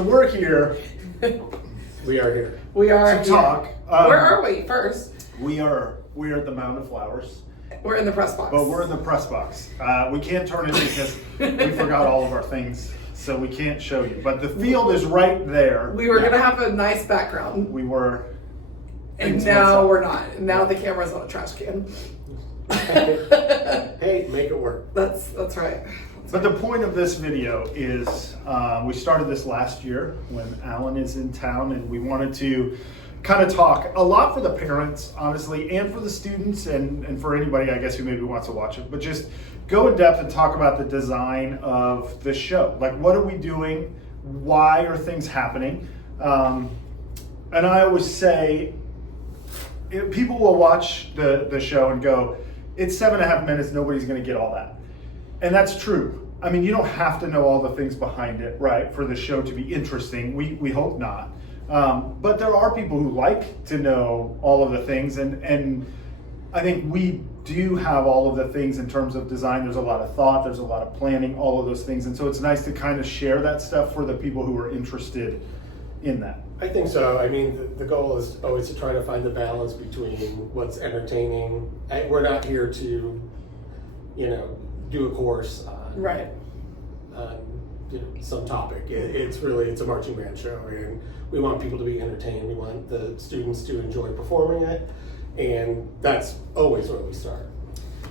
So we're here. We are here. We are to here. talk. Where are we first? We are at the Mound of Flowers. We're in the press box. But we're in the press box. We can't turn it because we forgot all of our things, so we can't show you. But the field is right there. We were gonna have a nice background, We were. and now we're not. Now the camera's on a trash can. Hey, make it work. That's right. But the point of this video is we started this last year when Alan is in town, and we wanted to kind of talk a lot for the parents, honestly, and for the students, and for anybody, I guess, who maybe wants to watch it, but just go in depth and talk about the design of the show. Like, what are we doing? Why are things happening? And I always say, people will watch the show and go, it's 7.5 minutes, nobody's going to get all that. And that's true. I mean, you don't have to know all the things behind it, right, for the show to be interesting. We hope not. But there are people who like to know all of the things, and I think we do have all of the things in terms of design. There's a lot of thought, there's a lot of planning, all of those things. And so it's nice to kind of share that stuff for the people who are interested in that. I think so. I mean, the goal is always to try to find the balance between what's entertaining. We're not here to, do a course on, Right. some topic. It's a marching band show, and we want people to be entertained. We want the students to enjoy performing it, and that's always where we start.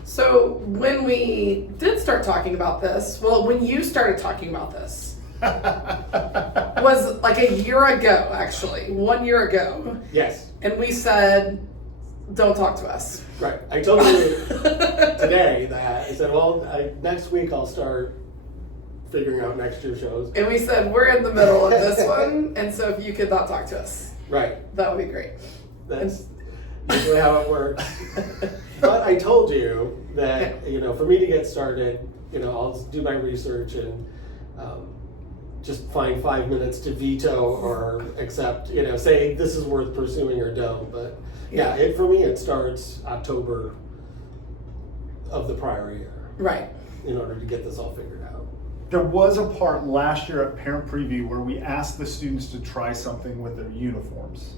So when we did start talking about this, well, when you started talking about this, was like a year ago, actually, 1 year ago. Yes. And we said, don't talk to us. Right. I told you today that I said, next week I'll start figuring out next year's shows. And we said, we're in the middle of this one, and so if you could not talk to us, Right. that would be great. That's usually how it works. But I told you that, for me to get started, I'll do my research and just find 5 minutes to veto or accept, say this is worth pursuing or don't. But for me, it starts October of the prior year. Right. In order to get this all figured out. There was a part last year at Parent Preview where we asked the students to try something with their uniforms.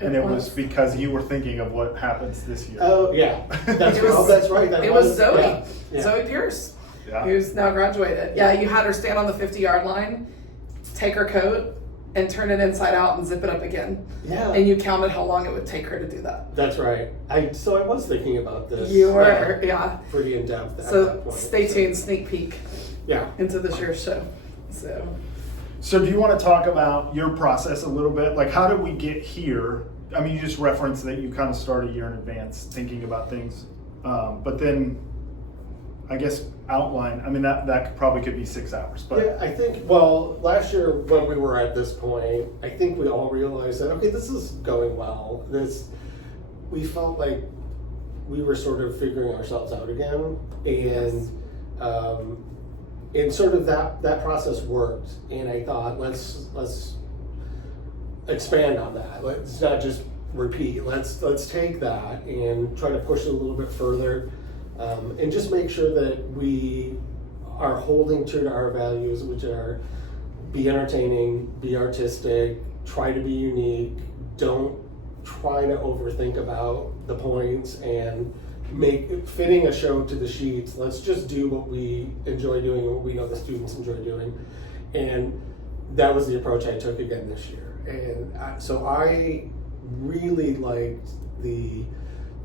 And it was because you were thinking of what happens this year. Oh, yeah. That's right. It was Zoe. Yeah. Zoe Pierce. Yeah. Who's now graduated. Yeah, you had her stand on the 50-yard line, take her coat, and turn it inside out and zip it up again. Yeah. And you counted how long it would take her to do that. That's right. So I was thinking about this. You were, yeah. Pretty in depth. So stay tuned, sneak peek. Yeah. Into this year's show. So do you want to talk about your process a little bit? Like, how did we get here? I mean, you just referenced that you kind of start a year in advance thinking about things. But then, I guess, outline, I mean, that probably could be 6 hours. But yeah, I think, last year when we were at this point, I think we all realized that, okay, this is going well. We felt like we were sort of figuring ourselves out again. And sort of that process worked. And I thought, let's expand on that. Let's not just repeat. Let's take that and try to push it a little bit further. And just make sure that we are holding true to our values, which are be entertaining, be artistic, try to be unique, don't try to overthink about the points and make fitting a show to the sheets. Let's just do what we enjoy doing and what we know the students enjoy doing. And that was the approach I took again this year. And so I really liked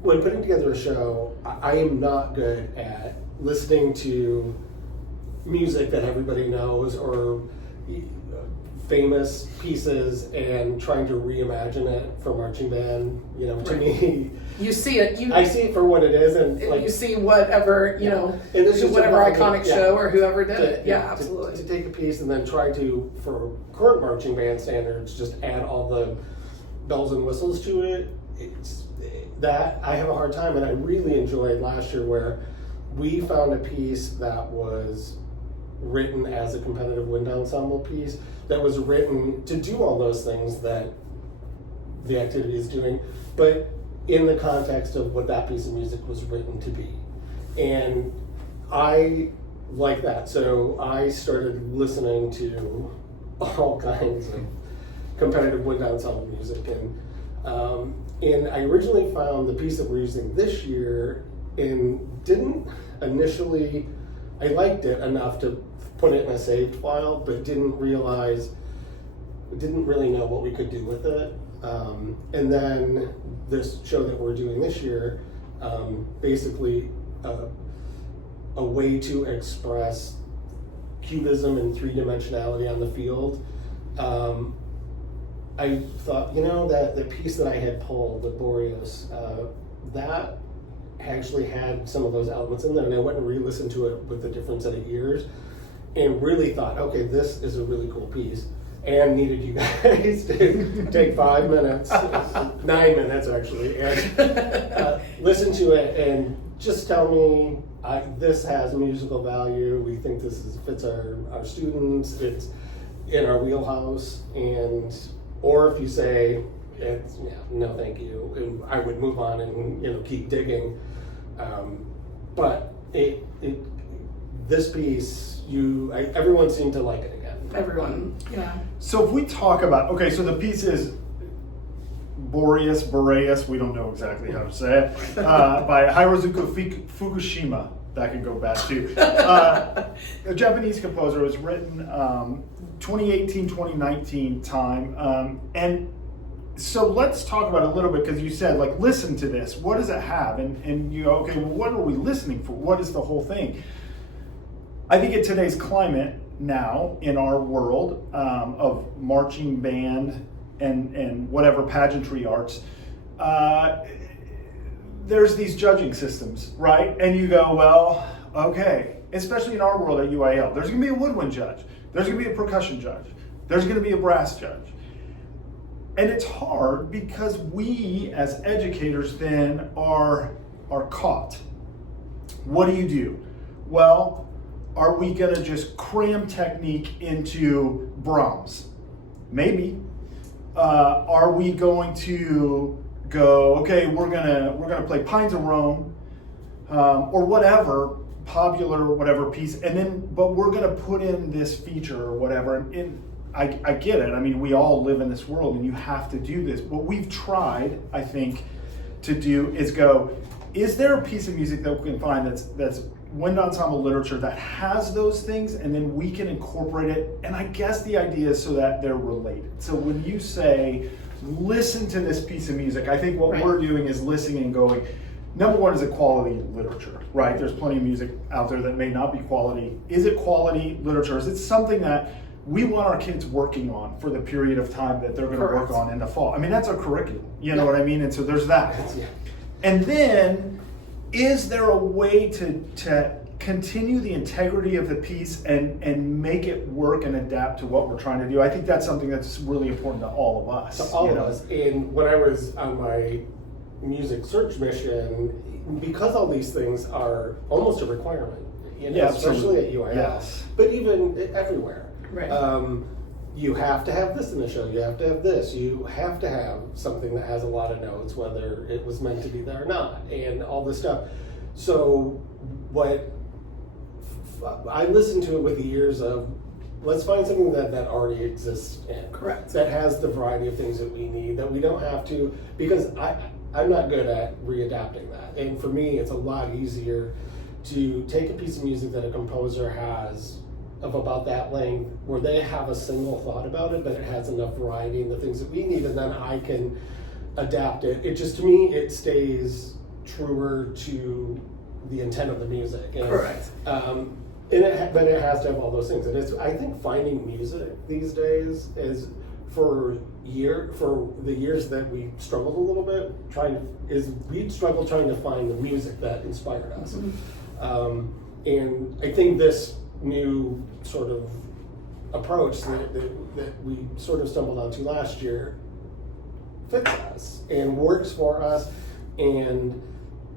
when putting together a show, I am not good at listening to music that everybody knows or famous pieces and trying to reimagine it for marching band. To me, you see it. I see it for what it is, and you see whatever whatever iconic show or whoever did it. Yeah, absolutely. To take a piece and then try to, for current marching band standards, just add all the bells and whistles to it. It's that I have a hard time, and I really enjoyed last year where we found a piece that was written as a competitive wind ensemble piece that was written to do all those things that the activity is doing, but in the context of what that piece of music was written to be. And I like that. So I started listening to all kinds of competitive wind ensemble music, and I originally found the piece that we're using this year and didn't initially. I liked it enough to put it in a saved file, but didn't really know what we could do with it. And then this show that we're doing this year, basically a way to express cubism and three-dimensionality on the field. I thought, that the piece that I had pulled, the Boreas, that actually had some of those elements in there, and I went and re-listened to it with a different set of ears, and really thought, okay, this is a really cool piece, and needed you guys to take 5 minutes, 9 minutes actually, and listen to it and just tell me, this has musical value, we think this fits our students, it's in our wheelhouse, or if you say, no thank you, and I would move on and keep digging. But this piece, everyone seemed to like it again. Everyone, yeah. So if we talk about, so the piece is Boreas, we don't know exactly how to say it, by Hirozuka Fukushima. That could go bad too. A Japanese composer. It was written 2018, 2019 time. And so let's talk about it a little bit, because you said, listen to this. What does it have? And you go, well, what are we listening for? What is the whole thing? I think in today's climate now, in our world of marching band and whatever pageantry arts, there's these judging systems, right? And you go, well, okay, especially in our world at UIL, there's gonna be a woodwind judge, there's gonna be a percussion judge, there's gonna be a brass judge. And it's hard because we as educators then are caught. What do? Well, are we gonna just cram technique into Brahms? Maybe. Are we going to go, okay, we're gonna play Pines of Rome, or whatever, popular whatever piece, but we're gonna put in this feature or whatever, and I get it. I mean, we all live in this world and you have to do this. What we've tried, I think, to do is go, is there a piece of music that we can find that's wind ensemble literature that has those things, and then we can incorporate it? And I guess the idea is so that they're related. So when you say, listen to this piece of music, I think what we're doing is listening and going, number one, is it quality literature, right? There's plenty of music out there that may not be quality. Is it quality literature? Is it something that we want our kids working on for the period of time that they're going to work on in the fall? I mean, that's our curriculum, you know what I mean? And so there's that. And then, is there a way to continue the integrity of the piece and make it work and adapt to what we're trying to do? I think that's something that's really important to all of us. To all of us. And when I was on my music search mission, because all these things are almost a requirement, especially at UIL, but even everywhere. Right. You have to have this in the show, you have to have this, you have to have something that has a lot of notes, whether it was meant to be there or not, and all this stuff. So what I listened to it with the ears of, let's find something that already exists that has the variety of things that we need, that we don't have to, because I'm not good at readapting that. And for me, it's a lot easier to take a piece of music that a composer has of about that length, where they have a single thought about it, but it has enough variety in the things that we need, and then I can adapt it. It just, to me, it stays truer to the intent of the music. And, correct. But it has to have all those things. And I think finding music these days is, for the years that we struggled a little bit, we struggled trying to find the music that inspired us. Mm-hmm. And I think this new sort of approach that we sort of stumbled onto last year fits us and works for us, and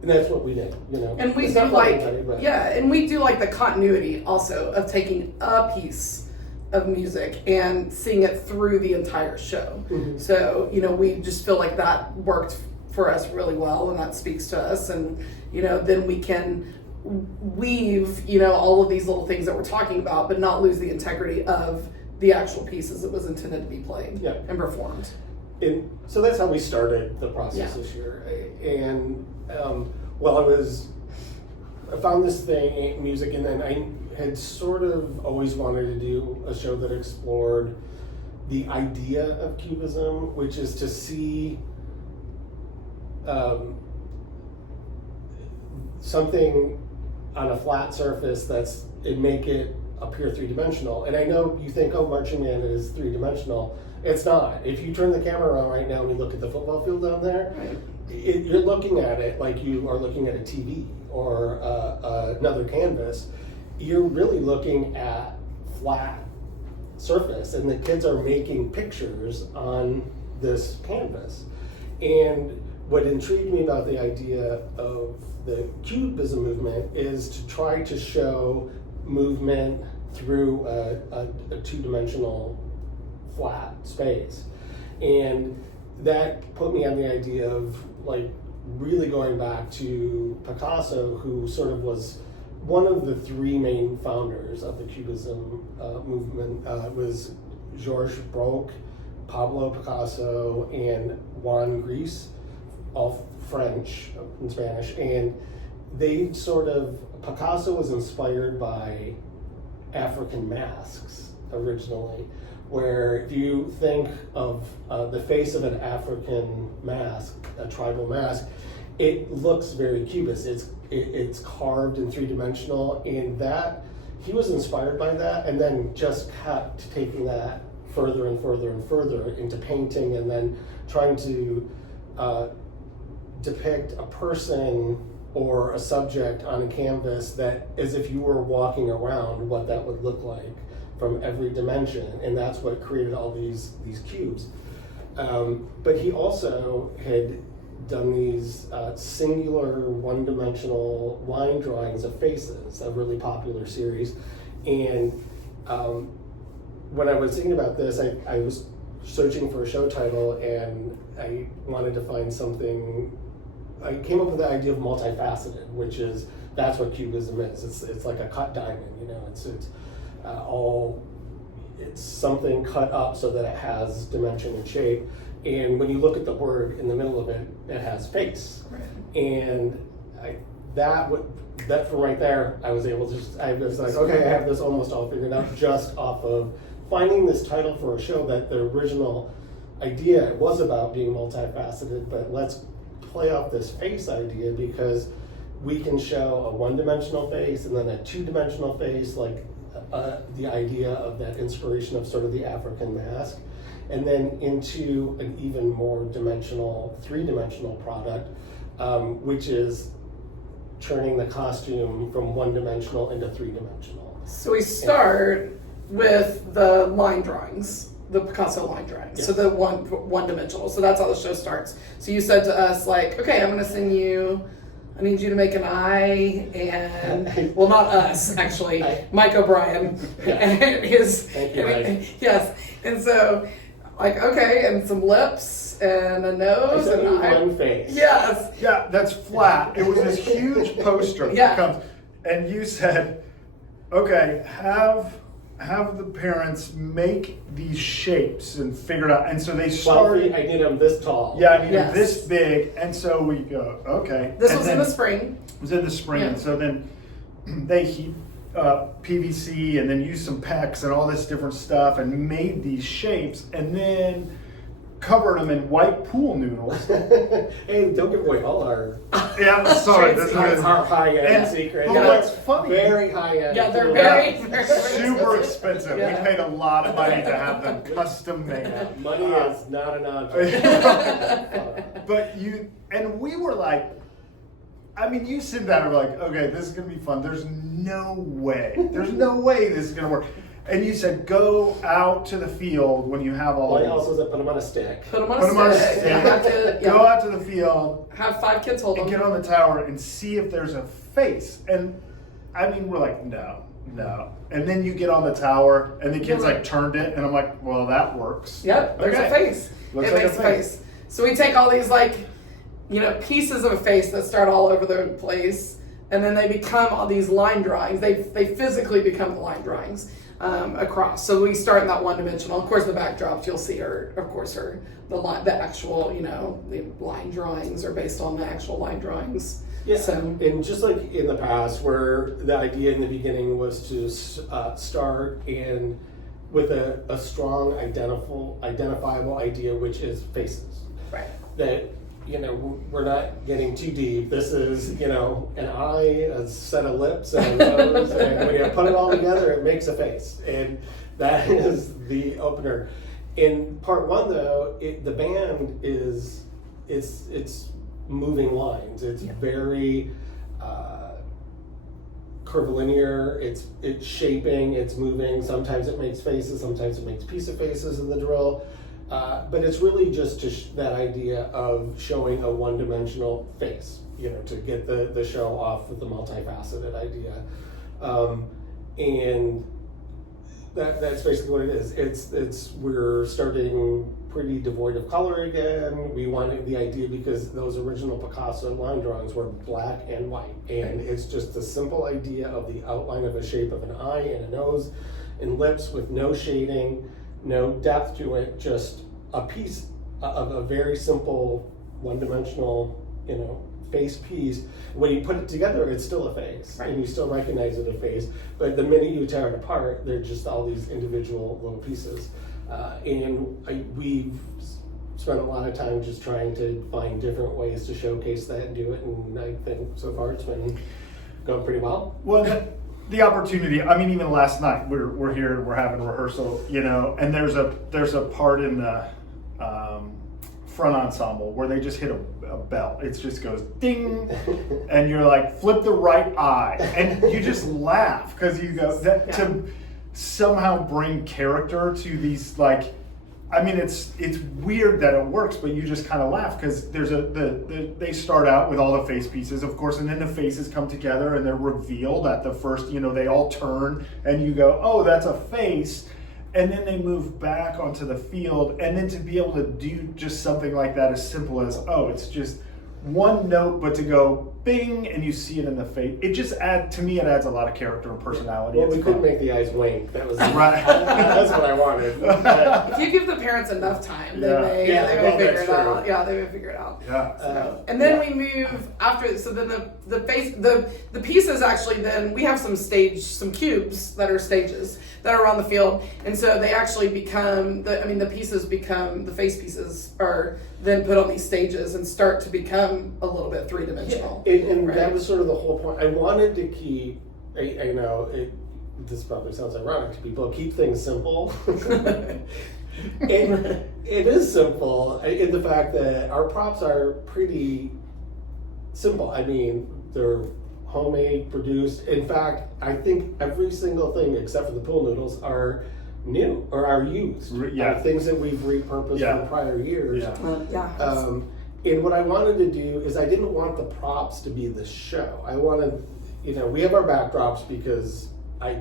that's what we did, And we do and we do like the continuity also of taking a piece of music and seeing it through the entire show. Mm-hmm. So, we just feel like that worked for us really well, and that speaks to us, and then we can weave all of these little things that we're talking about, but not lose the integrity of the actual pieces that was intended to be played Yeah. and performed. And so that's how we started the process Yeah. this year. And well, I found this thing, music, and then I had sort of always wanted to do a show that explored the idea of cubism, which is to see something on a flat surface and make it appear three-dimensional. And I know you think, oh, marching band is three-dimensional. It's not. If you turn the camera around right now and you look at the football field down there, you're looking at it like you are looking at a TV or another canvas. You're really looking at flat surface, and the kids are making pictures on this canvas. And what intrigued me about the idea of the cubism movement is to try to show movement through a two-dimensional flat space. And that put me on the idea of like really going back to Picasso, who sort of was one of the three main founders of the Cubism movement. Was Georges Braque, Pablo Picasso, and Juan Gris, all French and Spanish. And they Picasso was inspired by African masks originally, where if you think of the face of an African mask, a tribal mask, it looks very cubist. It's carved in three-dimensional, and that he was inspired by that, and then just kept taking that further and further and further into painting, and then trying to depict a person or a subject on a canvas that, as if you were walking around, what that would look like from every dimension, and that's what created all these cubes. But he also had done these singular one-dimensional line drawings of faces, a really popular series. And when I was thinking about this, I was searching for a show title, and I wanted to find something. I came up with the idea of multifaceted, which is, that's what cubism is. It's like a cut diamond, you know. It's something cut up so that it has dimension and shape. And when you look at the word in the middle of it, it has face. Right. And that from right there, I was like, okay, I have this almost all figured out just off of finding this title for a show that the original idea was about being multifaceted, but let's play off this face idea, because we can show a one-dimensional face and then a two-dimensional face, like the idea of that inspiration of sort of the African mask, and then into an even more dimensional, three-dimensional product, which is turning the costume from one-dimensional into three-dimensional. So we start with the line drawings, the Picasso line drawings. Yes. So the one-dimensional. So that's how the show starts. So you said to us, like, okay, I'm going to send you, I need you to make an eye, and well, not us actually, Mike O'Brien, and his. Thank you, Mike. Yes, and so, like, okay, and some lips and a nose and an eye. One face. Yes. Yeah, that's flat. It was this huge poster that comes, and you said, okay, have the parents make these shapes and figure it out. And so they started. Well, I need them this tall. Yeah, I need them this big. And so we go, okay. This was in the spring. It was in the spring. Yeah. And so then they heat PVC and then used some PEX and all this different stuff and made these shapes and then covered them in white pool noodles. Hey, don't give away all our sorry, that's our high-end secrets. But what's funny, very high-end. Yeah, they're very super expensive. Yeah. We paid a lot of money to have them custom made. Money is not an object. But we were like, I mean, you sit down and we're like, okay, this is gonna be fun. There's no way this is gonna work. And you said, go out to the field when you have all What these. else was it? Put them on a stick. Put them on a stick. Go out to the field. Have 5 kids hold them. And get on the tower and see if there's a face. And I mean, we're like, no. And then you get on the tower and the kids like turned it. And I'm like, well, that works. Yep, there's a face. Looks it like makes a face. So we take all these pieces of a face that start all over the place. And then they become all these line drawings. They physically become the line drawings. across. So we start in that one dimensional. Of course, the backdrops you'll see are, the actual, the line drawings are based on the actual line drawings. Yeah, So, and just like in the past, where the idea in the beginning was to start and with a strong identifiable idea, which is faces. right. That, we're not getting too deep. This is, an eye, a set of lips, and a nose, and when you put it all together, it makes a face. And that is the opener. In part one, though, the band it's moving lines. It's very curvilinear. It's shaping. It's moving. Sometimes it makes faces. Sometimes it makes piece of faces in the drill. But it's really just that idea of showing a one-dimensional face. To get the show off with the multifaceted idea, and that's basically what it is. We're starting pretty devoid of color again. We wanted the idea because those original Picasso line drawings were black and white, and it's just a simple idea of the outline of a shape of an eye and a nose and lips with no shading, no depth to it, just a piece of a very simple one-dimensional, face piece. When you put it together, it's still a face, and you still recognize it a face. But the minute you tear it apart, they're just all these individual little pieces. We've spent a lot of time just trying to find different ways to showcase that and do it, and I think so far it's been going pretty well. Well, the opportunity. I mean, even last night we're here, we're having rehearsal, and there's a part in the front ensemble where they just hit a bell. It just goes ding, and you're like, flip the right eye, and you just laugh because you go to somehow bring character to these, like, I mean, it's weird that it works, but you just kind of laugh because there's they start out with all the face pieces, of course, and then the faces come together and they're revealed at the first, they all turn and you go, oh, that's a face. And then they move back onto the field, and then to be able to do just something like that as simple as, oh, it's just one note, but to go bing, and you see it in the face. It just adds a lot of character and personality. Well, we couldn't make the eyes wink. That was right. That's what I wanted. If you give the parents enough time, they may figure it out. Yeah, they may figure it out. Yeah. And then we move after. So then the pieces actually. Then we have some cubes that are stages that are around the field, and so they actually become the pieces become the face pieces are then put on these stages and start to become a little bit three-dimensional. And that was sort of the whole point. I wanted to keep, I know, this probably sounds ironic to people, keep things simple. And it is simple in the fact that our props are pretty simple. I mean, they're homemade, produced. In fact, I think every single thing except for the pool noodles are new or are used. Things that we've repurposed from prior years. And what I wanted to do is I didn't want the props to be the show. I wanted, we have our backdrops because I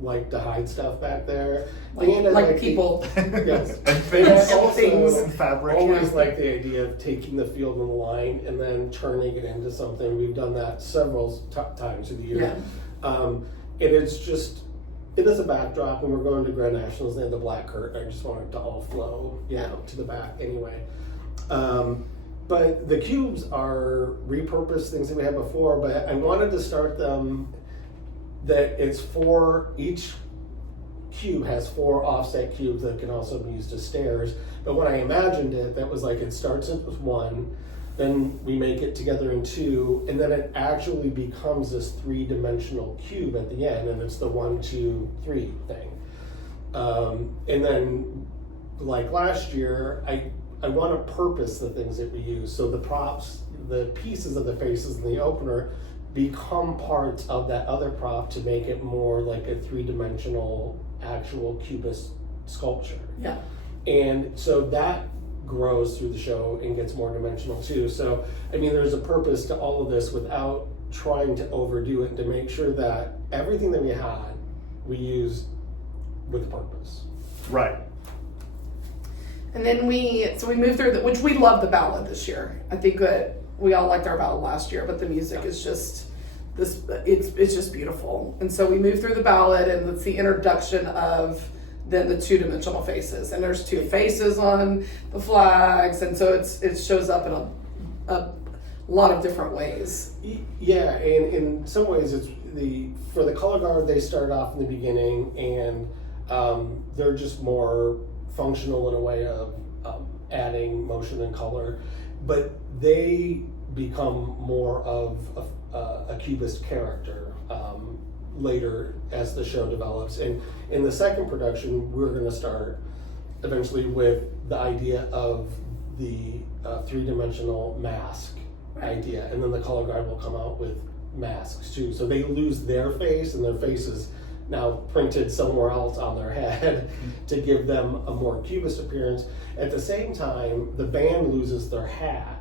like to hide stuff back there. Like people. Yes. And things. Things. And fabric. Always like the idea of taking the field and the line and then turning it into something. We've done that several times through the year. And it's just, it is a backdrop, and we're going to Grand Nationals. They have the black curtain. I just want it to all flow, to the back anyway. But the cubes are repurposed things that we had before, but I wanted to start them that it's each cube has 4 offset cubes that can also be used as stairs. But when I imagined it, that was like it starts with 1, then we make it together in 2, and then it actually becomes this 3-dimensional cube at the end, and it's the 1, 2, 3 thing. And then, like last year, I want to purpose the things that we use. So the props, the pieces of the faces in the opener become parts of that other prop to make it more like a 3-dimensional actual cubist sculpture. Yeah. And so that grows through the show and gets more dimensional too. So, I mean, there's a purpose to all of this without trying to overdo it, and to make sure that everything that we had, we used with purpose. Right. And then we move through which we love the ballad this year. I think that we all liked our ballad last year, but the music is just it's just beautiful. And so we move through the ballad, and it's the introduction of then the two-dimensional faces, and there's two faces on the flags, and so it shows up in a lot of different ways. Yeah, and in some ways it's for the color guard, they start off in the beginning, and they're just more functional in a way of adding motion and color, but they become more of a cubist character later as the show develops. And in the second production, we're going to start eventually with the idea of the three-dimensional mask idea, and then the color guard will come out with masks too. So they lose their face, and their face is now printed somewhere else on their head to give them a more cubist appearance. At the same time, the band loses their hat,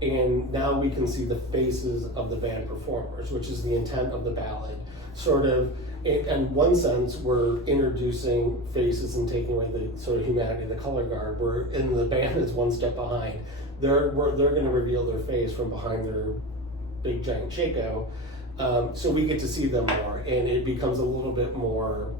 and now we can see the faces of the band performers, which is the intent of the ballad. Sort of, in one sense, we're introducing faces and taking away the sort of humanity of the color guard, where in the band is one step behind. They're going to reveal their face from behind their big giant shako, so we get to see them more, and it becomes a little bit more,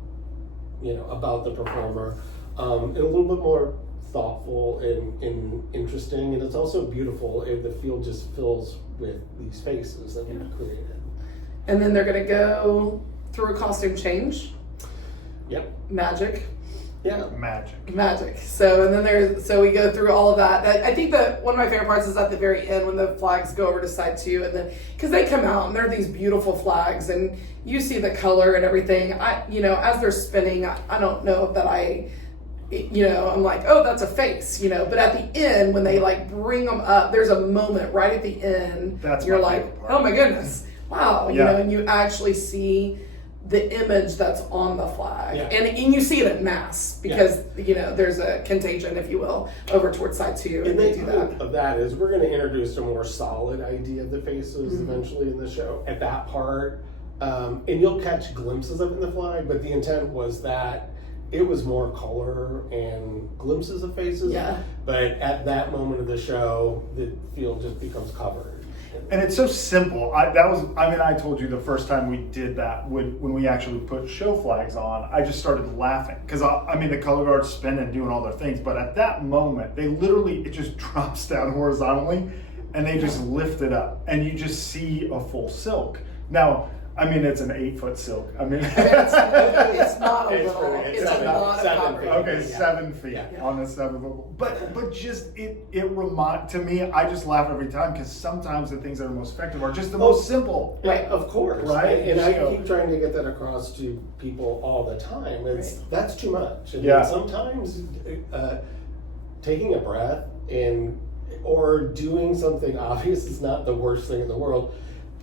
about the performer, and a little bit more thoughtful and interesting, and it's also beautiful. The field just fills with these faces that we've created. And then they're going to go through a costume change. Yep. Magic. Yeah. Magic. So, and then we go through all of that. I think that one of my favorite parts is at the very end when the flags go over to side 2, and then, because they come out and they're these beautiful flags, and you see the color and everything. As they're spinning, I don't know that I'm like, oh, that's a face, but at the end, when they like bring them up, there's a moment right at the end. You're like, oh my goodness. Wow, and you actually see the image that's on the flag, and you see it in mass because there's a contagion, if you will, over towards side 2, and they do that. Of that is we're going to introduce a more solid idea of the faces eventually in the show at that part, and you'll catch glimpses of it in the flag, but the intent was that it was more color and glimpses of faces. Yeah. But at that moment of the show, the field just becomes covered. And it's so simple. I told you the first time we did that, when we actually put show flags on, I just started laughing. Because, the color guards spin and doing all their things, but at that moment, it just drops down horizontally, and they just lift it up, and you just see a full silk. Now, it's an 8-foot silk. It's not a little. It's a lot of copper. Okay, 7 feet on the 7 foot. But just it to me, I just laugh every time, because sometimes the things that are most effective are just the most simple. Right, of course. Right, and I keep trying to get that across to people all the time. That's too much. And sometimes taking a breath or doing something obvious is not the worst thing in the world.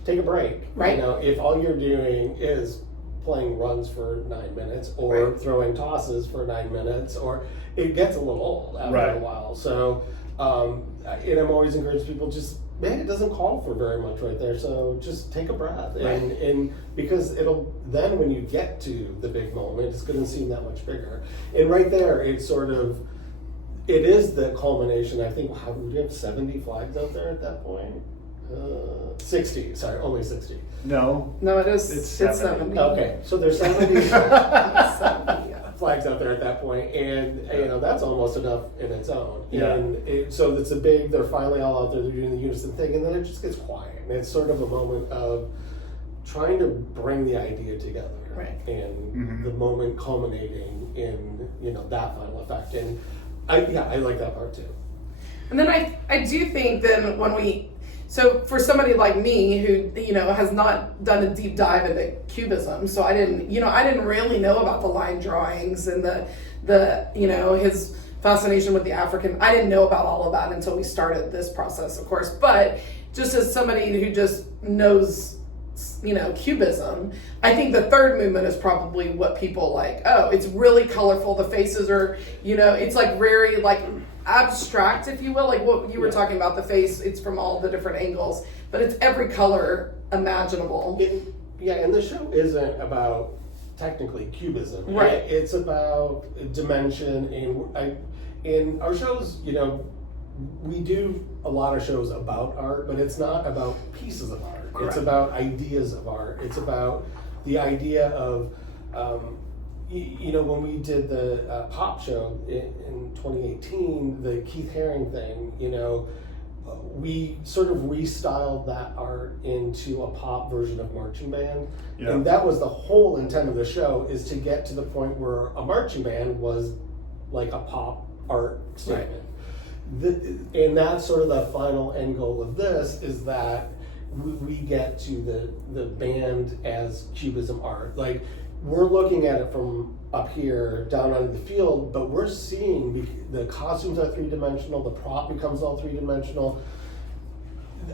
Take a break. Right. If all you're doing is playing runs for 9 minutes or throwing tosses for 9 minutes, or it gets a little old after a while. So, and I'm always encouraging people, it doesn't call for very much right there. So just take a breath, and because then when you get to the big moment, it's going to seem that much bigger. And right there, it is the culmination. I think, do we have 70 flags out there at that point? 60, sorry, only 60. No, it is. It's 70. Okay, so there's 70 flags out there at that point, and that's almost enough in its own. Yeah. And so it's they're finally all out there, they're doing the unison thing, and then it just gets quiet, and it's sort of a moment of trying to bring the idea together, and the moment culminating in that final effect, and I like that part too. And then I do think then so for somebody like me who has not done a deep dive into Cubism, so I didn't really know about the line drawings and the his fascination with the African. I didn't know about all of that until we started this process, of course. But just as somebody who just knows Cubism, I think the third movement is probably what people like. Oh, it's really colorful. The faces are it's like very like abstract, if you will, like what you were talking about, the face, it's from all the different angles, but it's every color imaginable. And the show isn't about technically cubism, right? It's about dimension, and in our shows, we do a lot of shows about art, but it's not about pieces of art. art. Correct. It's about ideas of art. It's about the idea of, when we did the pop show in 2018, the Keith Haring thing, we sort of restyled that art into a pop version of marching band. Yeah. And that was the whole intent of the show, is to get to the point where a marching band was like a pop art statement. Right. And that's sort of the final end goal of this, is that we get to the band as Cubism art. Like, we're looking at it from up here down on the field, but we're seeing the costumes are three-dimensional, the prop becomes all three-dimensional.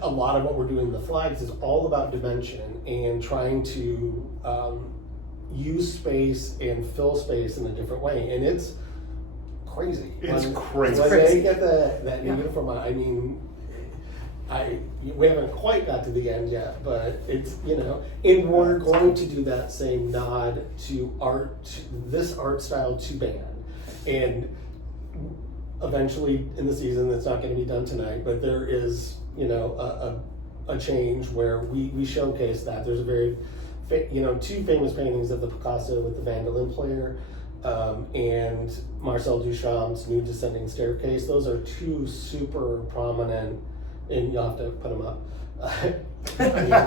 A lot of what we're doing in the flags is all about dimension and trying to use space and fill space in a different way, and it's crazy. It's crazy. When they get that new uniform on, I mean, we haven't quite got to the end yet, but it's, and we're going to do that same nod to art, this art style to band. And eventually in the season, it's not going to be done tonight, but there is, a change where we showcase that. There's a very, two famous paintings of the Picasso with the Vandalin player, and Marcel Duchamp's New Descending Staircase. Those are two super prominent, and you'll have to put them up. Edit.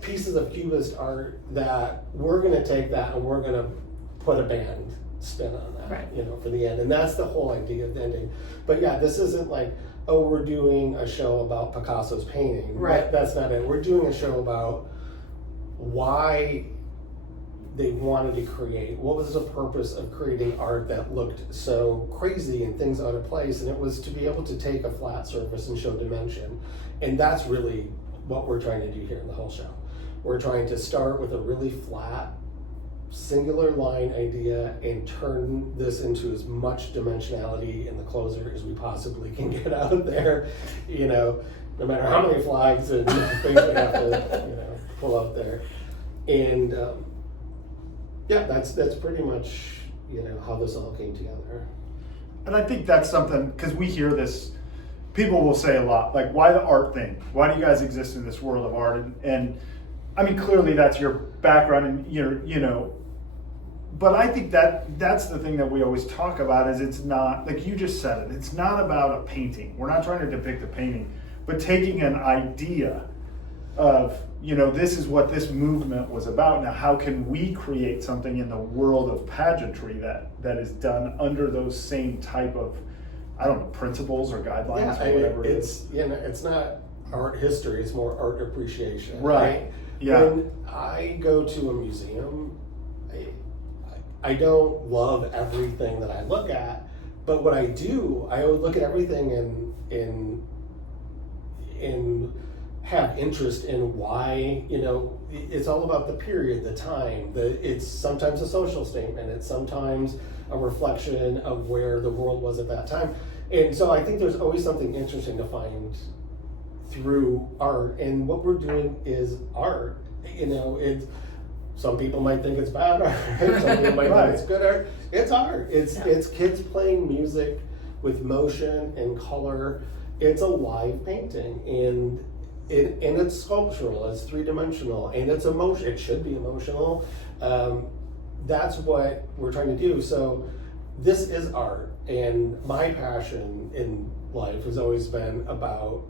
Pieces of Cubist art that we're going to take that and we're going to put a band spin on that, right. For the end. And that's the whole idea of the ending. But yeah, this isn't like, oh, we're doing a show about Picasso's painting. Right. That's not it. We're doing a show about why they wanted to create, what was the purpose of creating art that looked so crazy and things out of place, and it was to be able to take a flat surface and show dimension. And that's really what we're trying to do here in the whole show. We're trying to start with a really flat, singular line idea and turn this into as much dimensionality in the closer as we possibly can get out there, no matter how many flags and things we have to, pull out there. And that's pretty much, how this all came together. And I think that's something, because we hear this, people will say a lot, like, why the art thing? Why do you guys exist in this world of art? And I mean, clearly that's your background and but I think that's the thing that we always talk about, is it's not, like you just said it, it's not about a painting. We're not trying to depict a painting, but taking an idea of, this is what this movement was about. Now, how can we create something in the world of pageantry that is done under those same type of, principles or guidelines or whatever it is? It's not art history, it's more art appreciation. Right. Yeah. When I go to a museum, I don't love everything that I look at, but what I do, I would look at everything and have interest in why, it's all about the period, the time. It's sometimes a social statement, it's sometimes a reflection of where the world was at that time. And so I think there's always something interesting to find through art, and what we're doing is art. Some people might think it's bad art, some people might think it's good art. It's art. It's kids playing music with motion and color. It's a live painting, and it's sculptural, it's three-dimensional, and it's emotional. It should be emotional. That's what we're trying to do. So this is art, and my passion in life has always been about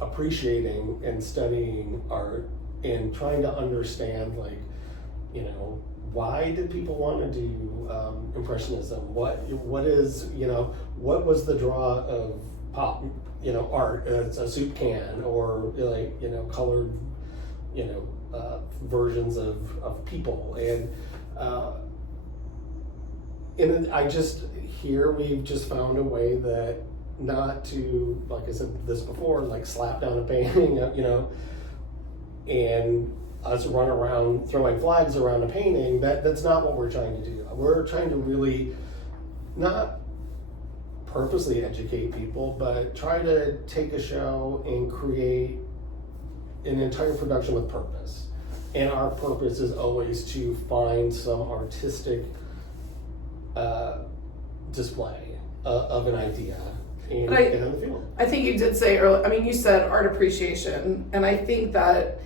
appreciating and studying art and trying to understand, why did people want to do Impressionism? What is, what was the draw of pop, art? It's a soup can, or colored, versions of people. And I just, here we've just found a way that not to, like I said this before, like slap down a painting, and us run around throwing flags around a painting. That's not what we're trying to do. We're trying to really not purposely educate people, but try to take a show and create an entire production with purpose. And our purpose is always to find some artistic display of an idea. and But get on the field. I think you did say earlier, I mean, you said art appreciation, and I think that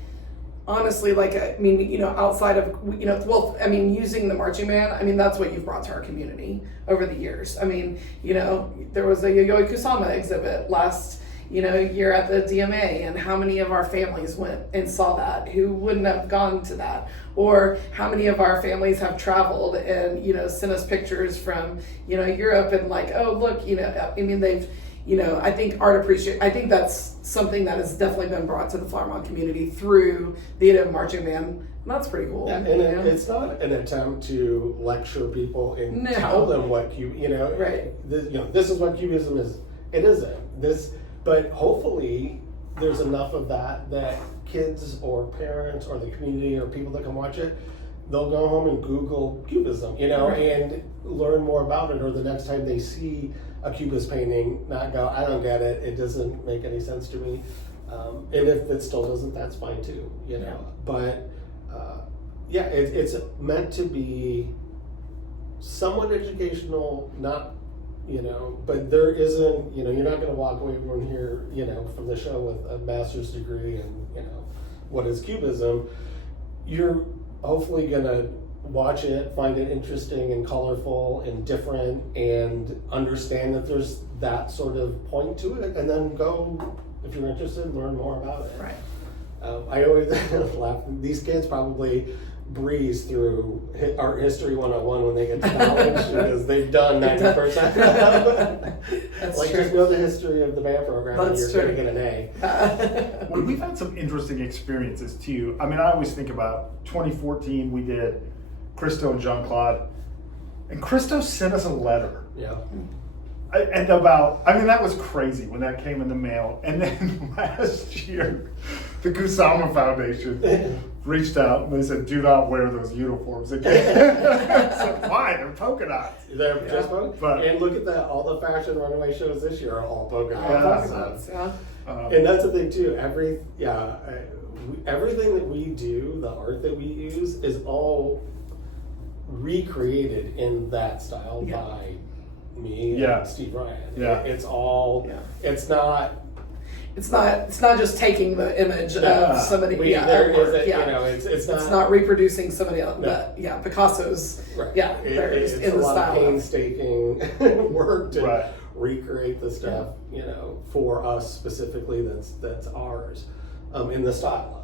honestly, like, I mean, you know, outside of, you know, well, I mean, using the marching band, I mean, that's what you've brought to our community over the years. I mean, you know, there was a Yayoi Kusama exhibit last, you know, year at the DMA, and how many of our families went and saw that who wouldn't have gone to that? Or how many of our families have traveled and, you know, sent us pictures from, you know, Europe and like, oh, look, you know, I mean, they've, you know, I think I think that's something that has definitely been brought to the Flower Mound community through the Idaho Marching Band. And that's pretty cool. Yeah, and it's not an attempt to lecture people and No. tell them what you know, Right. you know, this is what Cubism is. It isn't this, but hopefully there's enough of that kids or parents or the community or people that can watch it, they'll go home and Google Cubism, you know, Right. and learn more about it. Or the next time they see a Cubist painting, not go, I don't get it. It doesn't make any sense to me. And if it still doesn't, that's fine too, you know. Yeah. But yeah, it's meant to be somewhat educational, not, you know, but there isn't, you know, you're not going to walk away from here, you know, from the show with a master's degree in, you know, what is Cubism. You're hopefully going to watch it, find it interesting and colorful and different, and understand that there's that sort of point to it, and then go, if you're interested, learn more about it. Right. I always laugh. These kids probably breeze through art history 101 when they get to college because they've done 90%. That's like, true. just know the history of the band program, That's and you're true. going to get an A. Well, we've had some interesting experiences too. I mean, I always think about 2014, we did Christo and Jean-Claude, and Christo sent us a letter. Yeah. And about, I mean, that was crazy when that came in the mail. And then last year, the Kusama Foundation reached out and they said, do not wear those uniforms again. So why? They're polka dots. They're just But- and look at that, all the fashion runway shows this year are all polka dots. Yeah. And that's the thing too. Everything that we do, the art that we use, is all recreated in that style Yeah. by me Yeah. and Steve Ryan. Yeah. It's all. Yeah. It's not. It's not just taking the image No. of somebody. There artwork, isn't, yeah. you know, it's not. It's not reproducing somebody else. No. But yeah, Picasso's. Right. Yeah, they're just it's in a the lot style. of painstaking work to Right. recreate the stuff, you know, for us specifically. That's ours, in the style of.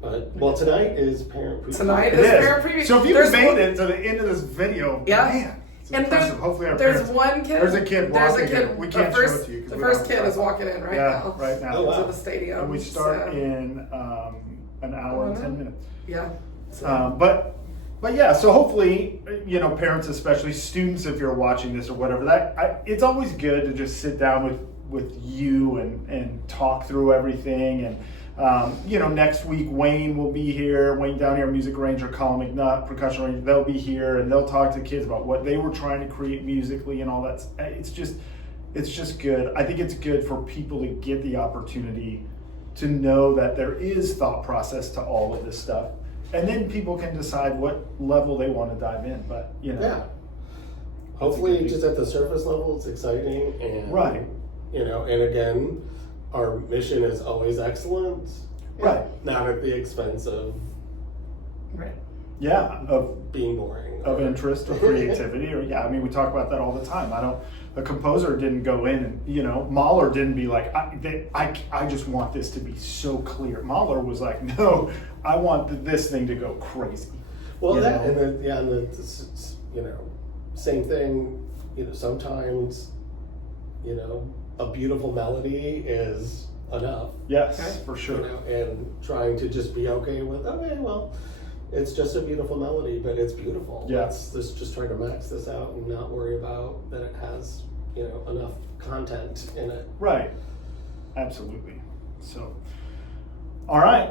But well, tonight is parent preview. Tonight It is is. parent preview. So if you There's made one- it to the end of this video, Yeah. man, it's And impressive. Hopefully our there's parents, one kid. there's a kid There's walking a kid. in. We the can't first, show it to you 'cause The we first don't kid have is walking in right yeah, now. right now. Oh, wow. To the stadium. And we start so, in an hour and 10 minutes. Yeah. So, But yeah, so hopefully, you know, parents, especially students, if you're watching this or whatever, it's always good to just sit down with you and talk through everything. And you know, next week Wayne will be here. Wayne down here, music ranger, Colin McNutt, percussion ranger. They'll be here and they'll talk to kids about what they were trying to create musically and all that. It's just good. I think it's good for people to get the opportunity to know that there is thought process to all of this stuff. And then people can decide what level they want to dive in. But, you know. Yeah. Hopefully, just at the surface level, it's exciting and Right. You know, and again, our mission is always excellence. Right. Not at the expense of right. Yeah, of being boring. of interest or creativity or I mean we talk about that all the time. A composer didn't go in and, you know, Mahler didn't be like, I just want this to be so clear. Mahler was like, no, I want this thing to go crazy. Well, you that know? and then you know, same thing. You know, sometimes, you know, a beautiful melody is enough. Yes, Okay. for You sure. know, and trying to just be okay with, okay, well, it's just a beautiful melody, but it's beautiful. Yeah. Let's just try to max this out and not worry about that it has, you know, enough content in it. Right. Absolutely. So, all right.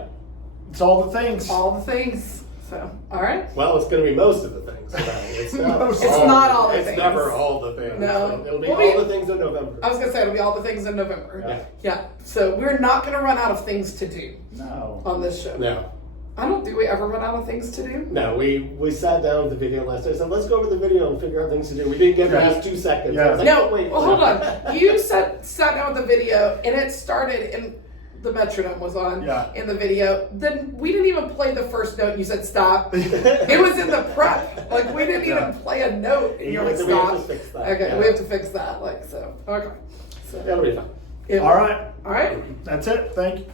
It's all the things. All the things. So, all right. Well, it's going to be most of the things. So it's not, Most It's not all the it's things. never all the things. No. It'll be Well, all the things in November. I was gonna say it'll be all the things in November. Yeah. Yeah. So we're not gonna run out of things to do No. on this show. No. I don't. Do we ever run out of things to do? No, we sat down with the video last night. Said, let's go over the video and figure out things to do. We didn't get past 2 seconds. Yeah. I was like, No, wait. well, hold on. You sat down with the video, and it started, and the metronome was on in the video. Then we didn't even play the first note. You said stop. It was in the prep. Like, we didn't even play a note. And you're like, So we have stop. to fix that. Okay, Yeah. we have to fix that. Like, so, okay. So, That'll be fine. All right. All right. That's it. Thank you.